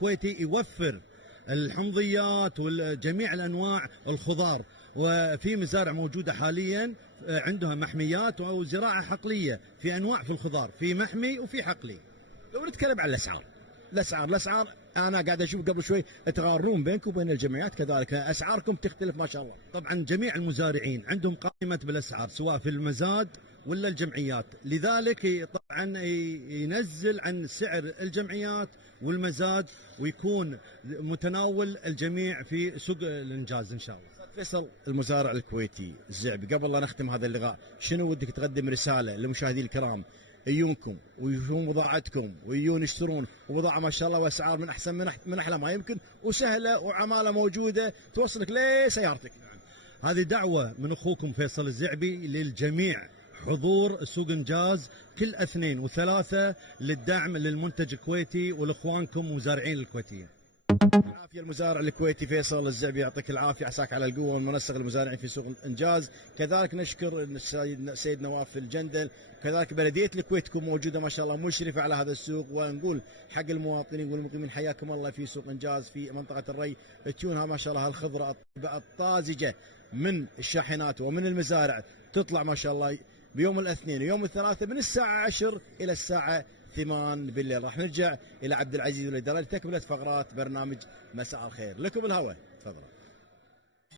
الكويتي يوفر الحمضيات وجميع الانواع الخضار، وفي مزارع موجوده حاليا عندها محميات او زراعه حقليه في انواع في الخضار، في محمي وفي حقلي. لو نتكلم عن الاسعار انا قاعد اشوف قبل شوي تقارنون بينكم وبين الجمعيات، كذلك اسعاركم تختلف ما شاء الله. طبعا جميع المزارعين عندهم قائمه بالاسعار سواء في المزاد ولا الجمعيات، لذلك طبعا ينزل عن سعر الجمعيات والمزاد ويكون متناول الجميع في سوق الانجاز ان شاء الله. فيصل، المزارع الكويتي الزعبي، قبل لا نختم هذا اللقاء شنو ودك تقدم رساله للمشاهدين الكرام يجونكم ويشوفون بضاعتكم ويجون يشترون وبضاعه ما شاء الله واسعار من احسن من احلى ما يمكن وسهله وعماله موجوده توصلك لسيارتك؟ هذه دعوه من اخوكم فيصل الزعبي للجميع، حضور سوق انجاز كل اثنين وثلاثة للدعم للمنتج الكويتي ولاخوانكم مزارعين الكويتيين. العافيه المزارع الكويتي فيصل الزعبي، يعطيك العافيه، عساك على القوه والمنسق المزارعين في سوق الانجاز. كذلك نشكر السيد نواف الجندل، كذلك بلديه الكويت تكون موجوده ما شاء الله مشرفه على هذا السوق. ونقول حق المواطنين والمقيمين حياكم الله في سوق انجاز في منطقه الري، تشونها ما شاء الله الخضره الطازجه من الشاحنات ومن المزارع، تطلع ما شاء الله بيوم الاثنين ويوم الثلاثاء من الساعه 10 الى الساعه 8 بالليل. راح نرجع الى عبد العزيز والاداره لتكمله فقرات برنامج مساء الخير. لكم الهوى، تفضلوا.